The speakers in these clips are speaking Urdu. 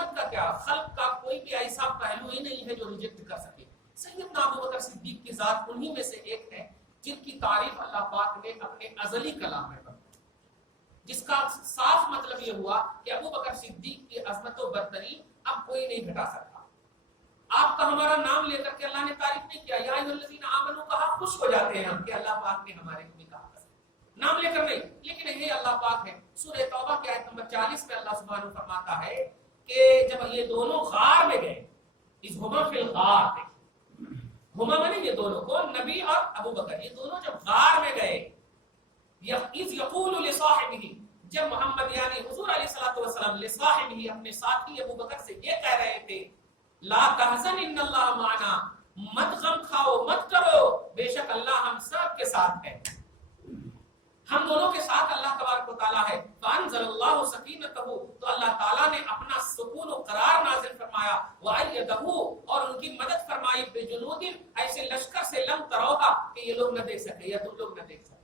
امت کا کیا خلق کا کوئی بھی ایسا پہلو ہی نہیں ہے جو ریجیکٹ کر سکے. سیدنا ابوبکر صدیق کی ذات انہی میں سے ایک ہے جن کی تعریف اللہ پاک نے اپنے ازلی کلام میں فرمائی، جس کا صاف مطلب یہ ہوا کہ ابوبکر صدیق کی عظمت و برتری اب کوئی نہیں گھٹا سکتا. آپ کا ہمارا نام لے کر کے اللہ نے تعریف نہیں کیا، یا ایھا الذین آمنوا کہا خوش ہو جاتے ہیں ہم کہ اللہ پاک نے ہمارے کو کہا، نام لے کر نہیں. لیکن یہ اللہ پاک ہے. سورہ توبہ کی آیت نمبر 40 میں اللہ سبحانہ فرماتا ہے کہ جب یہ دونوں غار میں گئے، اس ہما فی الغار، ہما میں یہ دونوں کو نبی اور ابوبکر، یہ دونوں جب غار میں گئے، اذ یقول لصاحبہ، جب محمد یعنی حضور علیہ الصلوۃ والسلام لصاحبہ اپنے ساتھی ابوبکر سے یہ کہہ رہے تھے، لا تحزن ان اللہ معنا، مت غم کھاؤ مت کرو، بے شک اللہ ہم سب کے ساتھ ہے، ہم دونوں کے ساتھ اللہ تبارک و تعالیٰ ہے. فانزل اللہ سکینتہ، تو اللہ تعالیٰ نے اپنا سکون و قرار نازل فرمایا، وایدہ، اور ان کی مدد فرمائی، بجنود، ایسے لشکر سے لم تروہا کہ یہ لوگ نہ دیکھ سکے یا تم لوگ نہ دیکھ سکے.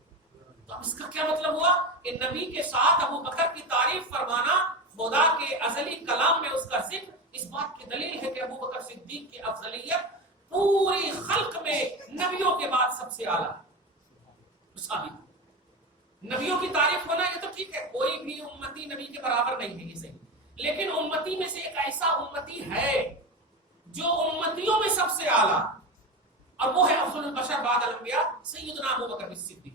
تو اب اس کا کیا مطلب ہوا کہ نبی کے ساتھ ابو بکر کی تعریف فرمانا، خدا کے ازلی کلام میں اس کا ذکر، اس بات کی دلیل ہے کہ ابو بکر صدیق کی افضلیت پوری خلق میں نبیوں کے بعد سب سے اعلیٰ. نبیوں کی تعریف ہونا یہ تو ٹھیک ہے، کوئی بھی امتی نبی کے برابر نہیں ہے، یہ صحیح، لیکن امتی میں سے ایک ایسا امتی ہے جو امتیوں میں سب سے اعلیٰ، اور وہ ہے افضل البشر بعد الانبیاء سیدنا ابو بکر الصدیق.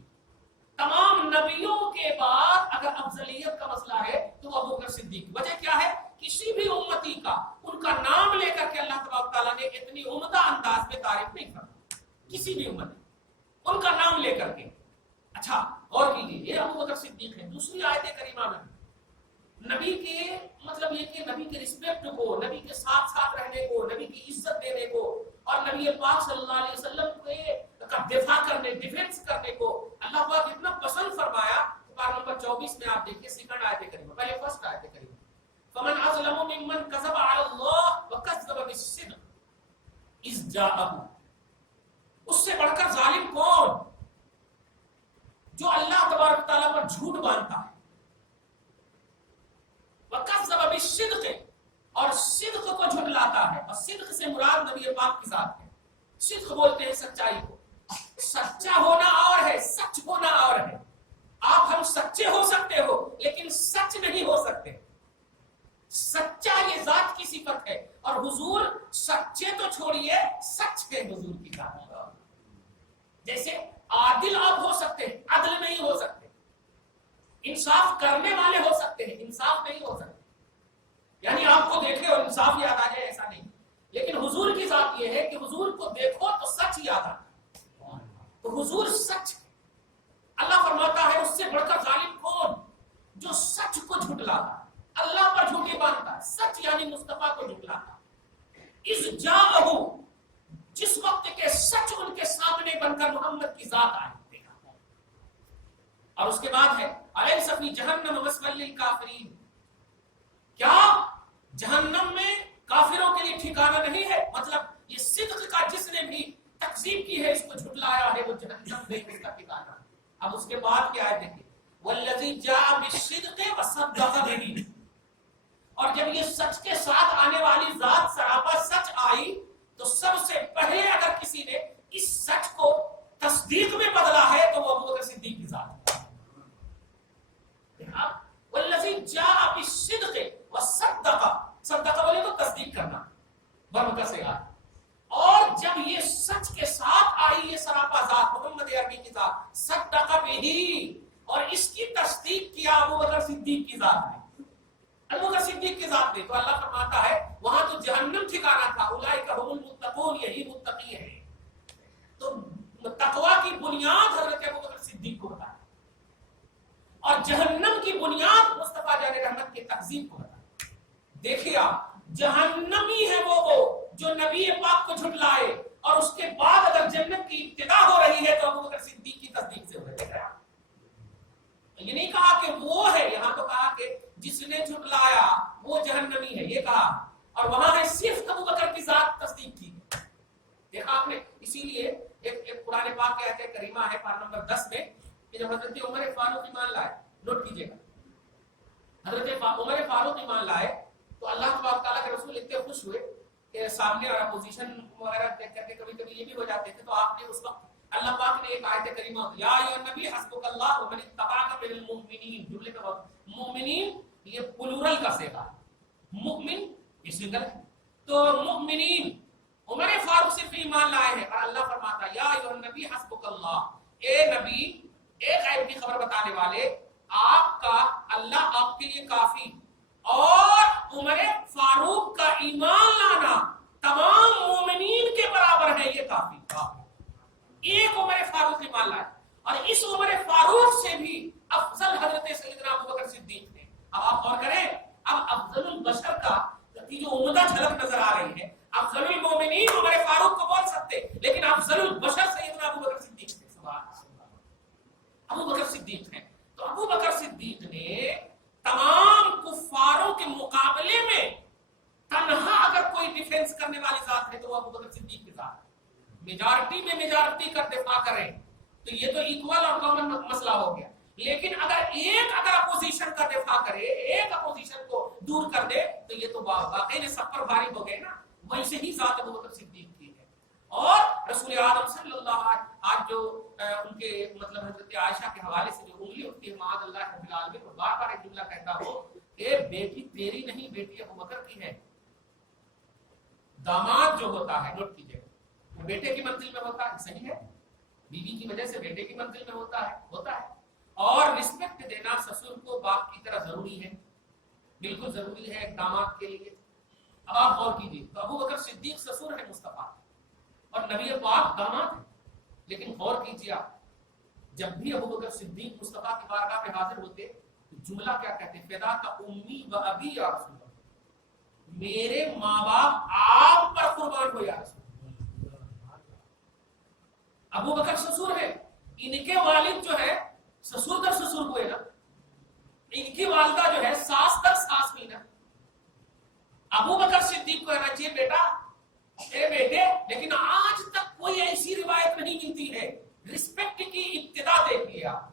تمام نبیوں کے بعد اگر افضلیت کا مسئلہ ہے تو وہ ابو بکر صدیق. وجہ کیا ہے؟ کسی بھی امتی کا ان کا نام لے کر کے اللہ تبارک تعالیٰ نے اتنی عمدہ انداز میں تعریف نہیں کرتا، کسی بھی امتی ان کا نام لے کر کے. اچھا اور کیجیے، یہ ابو بکر صدیق ہے. دوسری آیت کریمہ میں نبی کے مطلب یہ کہ نبی کے رسپیکٹ کو، نبی کے ساتھ ساتھ رہنے کو، نبی کی عزت دینے کو، اور نبی پاک صلی اللہ علیہ وسلم کا دفاع کرنے، ڈیفینس کرنے کو اللہ پاک اتنا پسند فرمایا. پارہ نمبر 24 میں آپ دیکھیے سیکنڈ آیت کریمہ، پہلے فرسٹ آیت کریمہ، فمن اظلم ممن کذب علی اللہ وکذب بالصدق اذ جاءہ، اس سے بڑھ کر ظالم کون جو اللہ تبارک تعالیٰ پر جھوٹ باندھتا ہے، وَكَذَّبَ بِالصِّدْقِ، اور صدق کو جھٹلاتا ہے. اور صدق سے مراد نبی پاک کی ذات ہے. صدق بولتے ہیں سچائی کو. سچا ہونا اور ہے، سچ ہونا اور ہے. آپ ہم سچے ہو سکتے ہو لیکن سچ نہیں ہو سکتے. سچا یہ ذات کی صفت ہے، اور حضور سچے تو چھوڑیے سچ ہے حضور کی ذات. جیسے عادل آپ ہو سکتے ہیں، عدل نہیں ہو سکتے. انصاف کرنے والے ہو سکتے ہیں، انصاف نہیں ہو سکتے. یعنی آپ کو دیکھے اور انصاف یاد آ جائے ایسا نہیں. لیکن حضور کی ذات یہ ہے کہ حضور کو دیکھو تو سچ یاد آتا. تو حضور سچ. اللہ فرماتا ہے اس سے بڑھ کر ظالم کون جو سچ کو جھٹلاتا، اللہ پر جھوٹی باندھتا. سچ یعنی مصطفیٰ کو جھٹلاتا. اذ جاءہ، جس وقت کے سچ ان کے سامنے بن کر محمد کی ذات آئی. اور اس کے بعد ہے الیس فی جہنم مثوی للکافرین، کیا جہنم میں کافروں کے لیے ٹھکانہ نہیں ہے؟ مطلب یہ صدق کا جس نے بھی تکذیب کی ہے، اس کو جھٹلایا ہے، وہ جہنم میں اس کا ٹھکانہ. اب اس کے بعد کیا ہے دیکھیں، والذی جاء بالصدق وصدق بہ، اور جب یہ سچ کے ساتھ آنے والی ذات سراپا سچ آئی تو سب سے پہلے اگر کسی نے اس سچ کو تصدیق میں بدلا ہے تو وہ ابو بکر صدیق کی ذات ہے. والذی جاء بالصدق وصدق، صدق بولے تو تصدیق کرنا، برکت سے یاد. اور جب یہ سچ کے ساتھ آئی یہ سراپا ذات محمد عربی کی ذات، صدق بہ، اور اس کی تصدیق کیا ابو بکر صدیق کی ذات ہے. ابو بکر صدیق کی ذات میں تو اللہ فرماتا ہے وہاں تو جہنم ٹھکانا تھا. اولئک هم المتقون، یہی متقی ہے. تو تقوی کی بنیاد حضرت ابو بکر صدیق کو بتایا، اور جہنم کی بنیاد مصطفیٰ جان رحمت کی تکذیب کو بتایا. دیکھیے آپ، جہنمی ہے وہ جو نبی پاک کو جھٹلائے، اور اس کے بعد اگر جنت کی ابتدا ہو رہی ہے تو ابو بکر صدیق کی تصدیق سے ہو رہی ہے. یہ نہیں کہا کہ وہ ہے، یہاں تو کہا کہ جس نے جھٹلایا وہ جہنمی ہے، یہ کہا. اور وہاں ہے صرف ابو بکر کی ذات تصدیق کی. دیکھا آپ نے، اسی لیے ایک قرآن پاک کی آیت کریمہ ہے پارہ نمبر 10 میں کہ جب حضرت عمر فاروق ایمان لائے، نوٹ کیجئے گا، حضرت عمر فاروق ایمان لائے تو اللہ تبارک تعالیٰ کہ سامنے اور اپوزیشن وغیرہ دیکھ کر کے کبھی کبھی یہ بھی ہو جاتے تھے، تو آپ نے اس وقت اللہ پاک نے ایک آیت کریمہ یا ایھا النبی حسبک اللہ ومن اتبعک من المؤمنین، جملے کا مومنین یہ پلورل کا صیغہ ہے، مؤمن یہ سنگل ہے، تو مؤمنین عمر فاروق صرف ایمان لائے ہیں، اور اللہ فرماتا ہے یا ایھا النبی حسبک اللہ، اے نبی، اے غیب کی خبر بتانے والے، آپ کا اللہ آپ کے لیے کافی، اور عمر فاروق کا ایمان لانا تمام مومنین کے برابر ہے، یہ کافی۔ ایک عمر فاروق ایمان لائے، اور اس عمر فاروق سے بھی افضل حضرت سیدنا ابوبکر صدیق نے۔ اب آپ غور کریں، اب افضل البشر کا کی جو عمدہ جھلک نظر آ رہی ہے، افضل المومنین عمر فاروق کو بول سکتے، لیکن افضل البشر سیدنا ابوبکر صدیق نے۔ سبحان اللہ، ابوبکر صدیق ہیں۔ تو ابوبکر صدیق نے تمام کفاروں کے مقابلے میں تنہا اگر کوئی ڈیفنس کرنے والی ذات ہے تو وہ ابوبکر صدیق کی ذات ہے۔ میجارٹی میں میجارٹی کا دفاع کریں تو یہ تو ایکول اور کامن مسئلہ ہو گیا، لیکن اگر اپوزیشن کا دفاع کرے، ایک اپوزیشن کو دور کر دے تو یہ تو واقعی نے سب پر بھاری ہو گئے نا۔ ویسے ہی ذات ابوبکر صدیق کی ہے۔ اور رسول اعظم صلی اللہ علیہ آج جو ان کے مطلب حضرت عائشہ کے حوالے سے جو انگلی اٹھتی ہے معاذ اللہ رب العالمین، اور بار بار ایک جملہ کہتا ہو کہ بیٹی تیری نہیں، بیٹی ابوبکر کی ہے۔ داماد جو ہوتا ہے، نوٹ کیجیے، وہ بیٹے کی منزل میں ہوتا ہے، صحیح ہے، بیوی کی وجہ سے بیٹے کی منزل میں ہوتا ہے، اور رسپیکٹ دینا سسر کو باپ کی طرح ضروری ہے، بالکل ضروری ہے ایک داماد کے لیے۔ اب آپ غور کیجیے، تو ابوبکر صدیق سسر ہے مصطفیٰ، اور نبی پاک داماد ہے، لیکن غور کیجیے آپ، جب بھی ابوبکر صدیق مصطفیٰ کی بارگاہ پہ حاضر ہوتے تو جملہ کیا کہتے ہیں؟ فدا کا امی و ابی یا رسول اللہ، میرے ماں باپ آپ پر قربان ہو یا رسول اللہ۔ ابو بکر سسر ہے، ان کے والد جو ہے سسر در سسر ہوئے نا، ان کی والدہ جو ہے ساس در ساس ہوئی نا۔ ابو بکر صدیق کو کہنا چاہیے بیٹا اے بیٹے، لیکن آج تک کوئی ایسی روایت نہیں ملتی ہے۔ رسپیکٹ کی ابتدا دیکھیے آپ،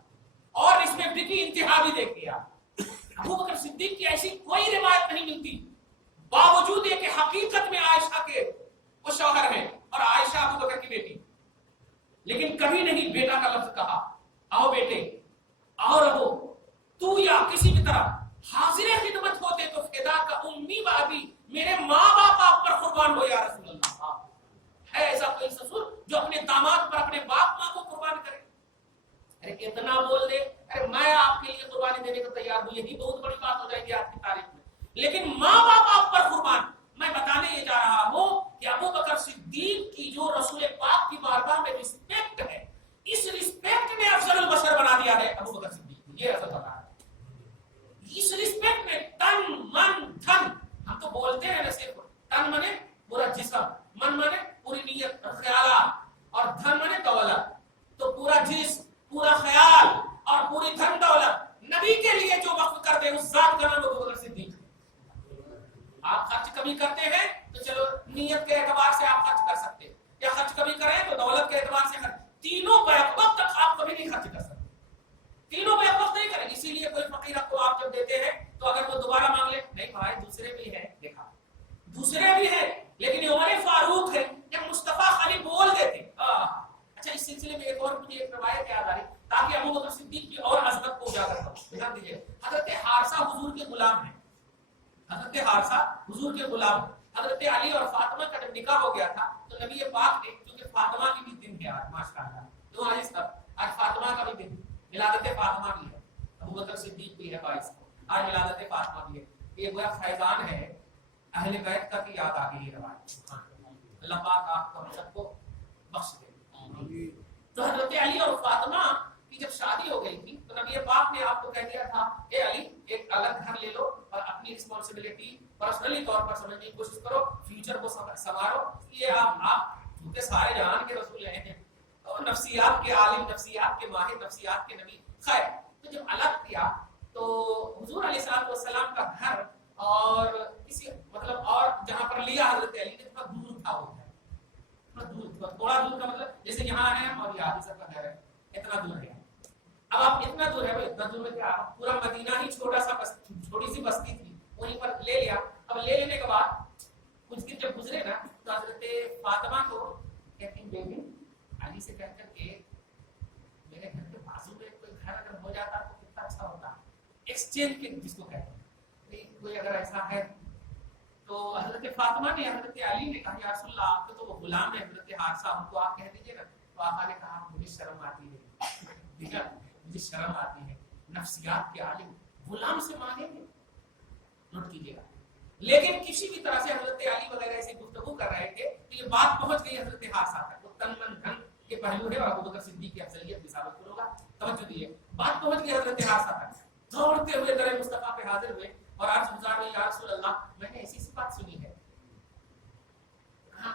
اور رسپیکٹ کی انتہا بھی دیکھیے آپ۔ ابو بکر صدیق کی ایسی کوئی روایت نہیں ملتی، باوجود یہ کہ حقیقت میں عائشہ کے وہ شوہر ہیں اور عائشہ ابو بکر کی بیٹی، لیکن کبھی نہیں بیٹا کا لفظ کہا۔ آؤ بیٹے، اور ابو، تو یا کسی بھی طرح حاضر خدمت ہوتے تو فدا کا امی و ابی، میرے ماں باپ آپ پر قربان ہو یا رسول اللہ۔ ہے ایسا کوئی سسر جو اپنے داماد پر اپنے باپ ماں کو قربان کرے؟ ارے اتنا بول دے، ارے میں آپ کے لیے قربانی دینے کو تیار ہوں، یہی بہت بڑی بات ہو جائے گی آپ کی تاریخ میں۔ لیکن ماں باپ آپ پر قربان، میں بتانے یہ جا رہا ہوں کہ ابو بکر صدیق کی جو رسول پاک کی بارگاہ میں رسپیکٹ ہے، اس رسپیکٹ نے افضل البشر بنا دیا ہے ابو بکر صدیق کو، یہ افضل بنا ہے۔ اس رسپیکٹ میں تن من دھن، ہم تو بولتے ہیں نا صرف تن منے پورا جسم، من منے پوری نیت خیالات، اور دھن منے دولت، تو پورا جسم، پورا خیال اور پوری دھن دولت نبی کے لیے جو وقف کرتے ہیں اس ذات کا نام ابو بکر صدیق۔ آپ خرچ کبھی کرتے ہیں تو چلو نیت کے اعتبار سے آپ خرچ کر سکتے ہیں، یا خرچ کبھی کریں تو دولت کے اعتبار سے خرچ، تینوں بیک وقت تک آپ کبھی نہیں خرچ کر سکتے، تینوں بیک وقت نہیں کریں۔ اسی لیے کوئی فقیر کو آپ جب دیتے ہیں تو اگر وہ دوبارہ مانگ لے، نہیں بھائی دوسرے بھی ہیں، دیکھا دوسرے بھی ہیں، لیکن عمر فاروق ہے، جب مصطفیٰ خالی بول دیتے۔ اچھا، اس سلسلے میں ایک اور مجھے ایک روایت یاد آ رہی تاکہ ابو بکر صدیق کی اور عظمت کو اجاگر کروں۔ دھیان دیجیے، حضرت حارثہ حضور کے غلام ہیں، حضرت حارثہ حضور کے غلام، حضرت علی اور فاطمہ کا جب نکاح ہو گیا تھا تو نبی پاک نے، کیونکہ فاطمہ کی بھی دن ہے آج ماشاءاللہ، تو آج فاطمہ کا بھی دن، ولادت فاطمہ بھی ہے، ابو بکر صدیق بھی ہے 22 کو، آج ولادت فاطمہ بھی ہے۔ یہ گویا فیضان ہے اہل بیت کا، کی یاد آ گئی یہ روایت۔ اللہ پاک آپ کو ہم سب کو بخش دے۔ تو حضرت علی اور فاطمہ کی جب شادی ہو گئی تھی تو نبی پاک نے آپ کو کہہ دیا تھا، اے علی ایک الگ گھر لے لو اور اپنی رسپانسبلٹی پرسنلی طور پر سمجھنے کی کوشش کرو، فیوچر کو سنوارو۔ یہ آپ کیونکہ سارے جہان کے رسول ہیں، نفسیات کے عالم، نفسیات کے ماہر، نفسیات کے نبی۔ خیر، تو جب الگ کیا تو حضور علیہ السلام کا گھر اور کسی مطلب اور جہاں پر لیا حضرت علی نے تھوڑا دور تھا، وہ تھوڑا دور کا مطلب جیسے یہاں ہے اور یہ علی صاحب کا گھر ہے، اتنا دور ہے۔ اب آپ اتنا دور ہے، وہ اتنا دور میں کیا پورا مدینہ ہی چھوٹا سا چھوٹی سی بستی تھی، وہیں پر لے لیا۔ اب لے لینے کے بعد کچھ دن پھر جب گزرے نا تو حضرت فاطمہ کو کہتی ہیں بیبی علی سے کہہ کر کے میرے گھر کے بازو میں کوئی گھر اگر ہو جاتا تو کتنا اچھا ہوتا. ایکسچینج کے جس کو کہتے ہیں کوئی اگر ایسا ہے تو حضرت فاطمہ نے حضرت علی نے کہا یا رسول اللہ آپ کے تو وہ غلام ہے حضرت حارثہ ان کو آپ کہہ دیجیے نا. تو آقا نے کہا مجھے شرم آتی ہے دیکھا مجھے شرم آتی ہے نفسیات کے عالم غلام سے مانگیں گے. نوٹ کیجیے گا. لیکن کسی بھی طرح سے حضرت علی وغیرہ سے گفتگو کر رہے تھے تو یہ بات پہنچ گئی حضرت حارثہ تک. وہ تن من دھن کے پہلو ہے اور ابو بکر صدیق کی افضلیت بھی ثابت کروں گا. توجہ دیجیے بات پہنچ گئی حضرت حارثہ تک. دوڑتے ہوئے در مصطفیٰ پہ حاضر ہوئے اور عرض گزار ہوئی یا رسول اللہ میں نے ایسی سی بات سنی ہے. ہاں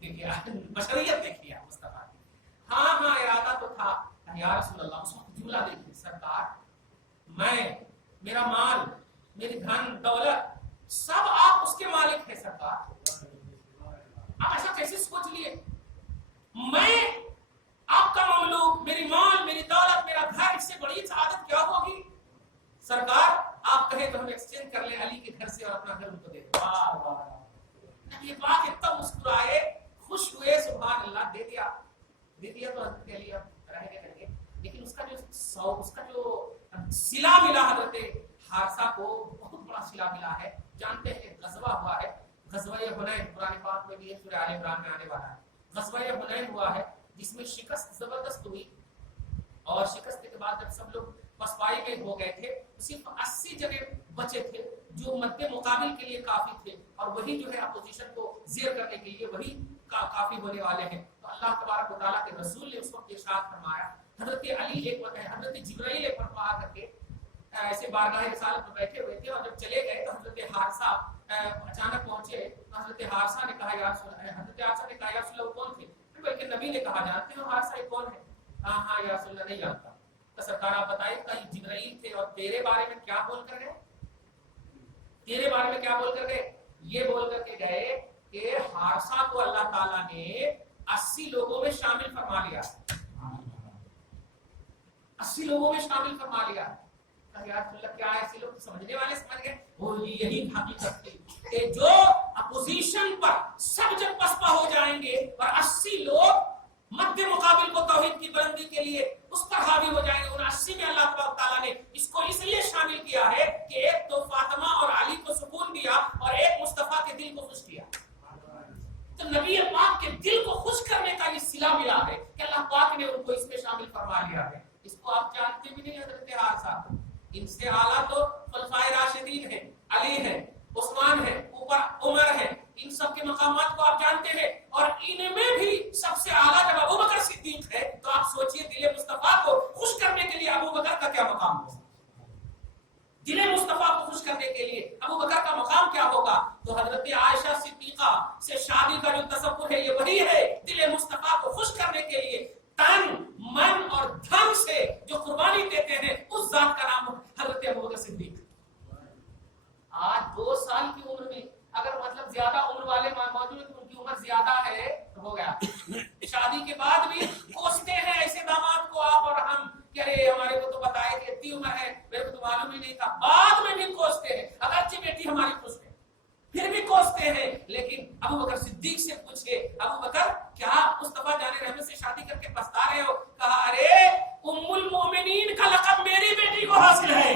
دیکھیے بشریت دیکھیے مصطفیٰ کی. ہاں ارادہ تو تھا یا رسول اللہ. اس وقت جملہ دیکھیے سرکار میں میرا مال میری دھن دولت سب آپ اس کے مالک ہیں سرکار. آپ ایسا کیسے سوچ لیے میں آپ کا مملوک میری مال میری دولت میرا گھر اس سے بڑی سعادت کیا ہوگی. سرکار آپ کہیں تو ہم ایکسچینج کر لیں علی کے گھر سے اور اپنا گھر ان کو دے دیں. واہ واہ یہ بات اتنا مسکرائے خوش ہوئے سبحان اللہ. دے دیا تو حضرت علی اب رہ گئے کریں گے. لیکن اس کا جو صلہ ملا حضرت حارثہ کو بہت بڑا صلہ ملا ہے. جانتے ہیں غزوہ ہوا ہے غزوہ حنین قرآن پاک میں بھی ہے سورہ آل عمران میں آنے والا ہے. غزوہ حنین ہوا ہے جس میں شکست زبردست ہوئی اور شکست کے بعد جب سب لوگ پسپائی میں ہو گئے تھے صرف 80 جگہ بچے تھے جو مد مقابل کے لیے کافی تھے اور وہی جو ہے اپوزیشن کو زیر کرنے کے لیے وہی کافی ہونے والے ہیں. تو اللہ تبارک و تعالیٰ کے رسول نے اس وقت ارشاد فرمایا. حضرت علی ایک وقت ہے حضرت جبرائیل ایک مرتبہ آ کر کے ایسے بارگاہ رسالت میں بیٹھے ہوئے تھے اور جب چلے گئے تو حضرت حارثہ اچانک پہنچے. تو حضرت حارثہ نے کہا یا رسول اللہ حضرت حارثہ نے کہا یا رسول اللہ کون تھے. بلکہ نبی نے کہا جانتے ہو حارثہ یہ کون ہے. ہاں یا رسول اللہ نہیں جانتا. تو سرکار آپ بتائیں کہ جبرائیل تھے اور تیرے بارے میں کیا بول کر گئے. تیرے بارے میں کیا بول کر گئے. یہ بول کر کے گئے کہ حارثہ کو اللہ تعالیٰ نے 80 لوگوں میں شامل فرما لیا. 80 لوگوں میں شامل فرما لیا. کیا ایسے لوگ سمجھنے والے سمجھ گئے. وہ یہی حقیقت تھی کہ جو اپوزیشن پر سب جب پسپا ہو جائیں گے اور 80 لوگ مد مقابل کو توحید کی بلندی کے لیے اس پر حاوی ہو جائیں گے. ان 80 میں اللہ تعالیٰ نے اس کو اس لیے شامل کیا ہے کہ ایک تو فاطمہ اور علی کو سکون دیا اور ایک مصطفیٰ کے دل کو خوش کیا. تو نبی پاک کے دل کو خوش کرنے کا یہ صلہ ملا ہے کہ اللہ پاک نے ان کو اس میں شامل فرما لیا ہے. اس کو آپ جانتے بھی نہیں حضرت حارثہ. ان سے اعلیٰ تو خلفائے راشدین ہیں علی ہیں عثمان ہیں اوپر عمر ہیں. ان سب کے مقامات کو آپ جانتے ہیں اور ان میں بھی سب سے اعلیٰ جب ابو بکر صدیق ہے تو آپ سوچئے دل مصطفیٰ کو خوش کرنے کے لیے ابو بکر کا کیا مقام ہوگا. دل مصطفیٰ کو خوش کرنے کے لیے ابو بکر کا مقام کیا ہوگا. تو حضرت عائشہ صدیقہ سے شادی کا جو تصور ہے یہ وہی ہے. دل مصطفیٰ کو خوش کرنے کے لیے تن من اور دھن سے جو قربانی دیتے ہیں اس ذات کا نام حضرت ابو بکر صدیق. آج 2 سال کی عمر میں اگر مطلب زیادہ عمر والے موجود ہیں تو ان کی عمر زیادہ ہے تو ہو گیا. شادی کے بعد بھی کوستے ہیں ایسے داماد کو آپ اور ہم کہ ارے ہمارے کو تو بتائے کہ اتنی عمر ہے میرے کو تو معلوم ہی نہیں تھا. بعد میں بھی کوستے ہیں اگرچہ بیٹی ہماری خوش ہے پھر بھی کوستے ہیں. لیکن ابو بکر صدیق سے پوچھے ابو بکر کیا مصطفیٰ جان رحمت سے شادی کر کے پچھتا رہے ہو. کہا ارے ام المومنین کا لقب میری بیٹی کو حاصل ہے.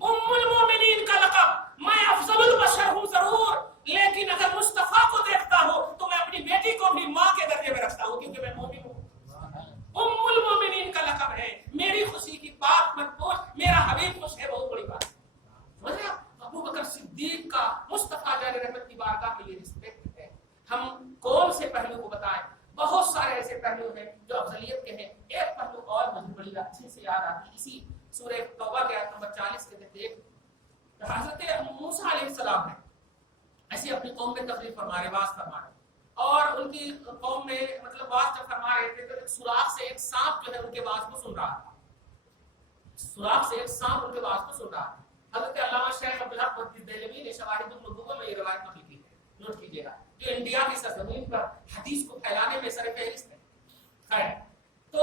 ام المومنین کا لقب میں افضل البشر ہوں ضرور لیکن اگر مصطفیٰ کو دیکھتا ہوں تو میں اپنی بیٹی کو بھی ماں کے درجے میں رکھتا ہوں کیونکہ میں مومن ہوں. ام المومنین کا لقب ہے. میری خوشی کی بات مت پوچھ میرا حبیب خوش ہے بہت بڑی بات. سمجھا ابو بکر صدیق کا مصطفیٰ جان رحمت کی بارگاہ میں یہ رسپیکٹ ہے. ہم کون سے پہلو کو بتائیں. بہت سارے ایسے پہلو ہیں جو افضلیت کے ہیں. ایک پہلو اور مجھے بڑی اچھے سے یاد آتی اسی سورہ توبہ کے آیت نمبر 40 کے تحت حضرت موسیٰ علیہ السلام ہے ایسے اپنی قوم میں تقریر فرما رہے واز فرما رہے اور ان کی قوم میں مطلب واز جب فرما رہے تھے تو ایک سوراخ سے ایک سانپ جو ہے ان کے واز کو سن رہا تھا. سوراخ سے ایک سانپ ان کے واز کو سن رہا تھا. حضرت علامہ شیخ عبدالحق دہلوی نے شواہد النبوہ میں یہ روایت نقل کی ہے. نوٹ کیجیے گا جو انڈیا کی سرزمین پر حدیث کو پھیلانے میں سر فہرست ہے. خیر تو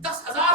10,000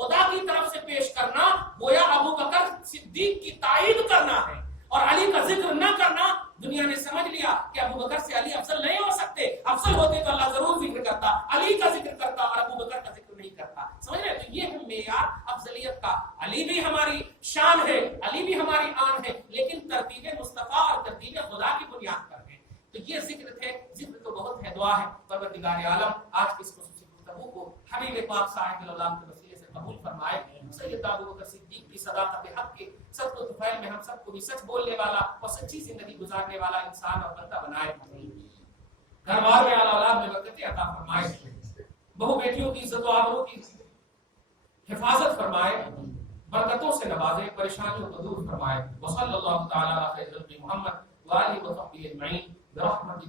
خدا کی طرف سے پیش کرنا گویا ابو بکر صدیق کی تائید کرنا ہے، اور علی کا ذکر نہ کرنا دنیا نے سمجھ لیا کہ ابو بکر سے علی افضل نہیں ہو سکتے، افضل ہوتے تو اللہ ضرور ذکر کرتا، علی کا ذکر کرتا اور ابو بکر کا ذکر نہیں کرتا. سمجھ رہے؟ تو یہ ہے معیار افضلیت کا. علی بھی ہماری شان ہے، علی بھی ہماری آن ہے، لیکن ترتیب مصطفیٰ اور ترتیب خدا کی بنیاد پر ہے. تو یہ ذکر تھے، ذکر تو بہت ہے. دعا ہے پروردگار عالم آج کی اس خصوصی گفتگو کو حبیب پاک صاحب العالم کے وسیلے سے قبول فرمائے. سید ابو بکر صدیق کی صداقت حق کے صدق و طفیل میں ہم سب کو بھی سچ بولنے والا اور سچی زندگی گزارنے والا انسان اور بندہ بنائے. گھر بار میں اولاد میں برکت عطا فرمائے، بہو بیٹیوں کی عزت و آبرو کی حفاظت فرمائے، برکتوں سے نوازے، پریشانیوں کو دور فرمائے. وصلی اللہ تعالی علی خیر خلق محمد وآلہ وصحبہ اجمعین برحمتہ.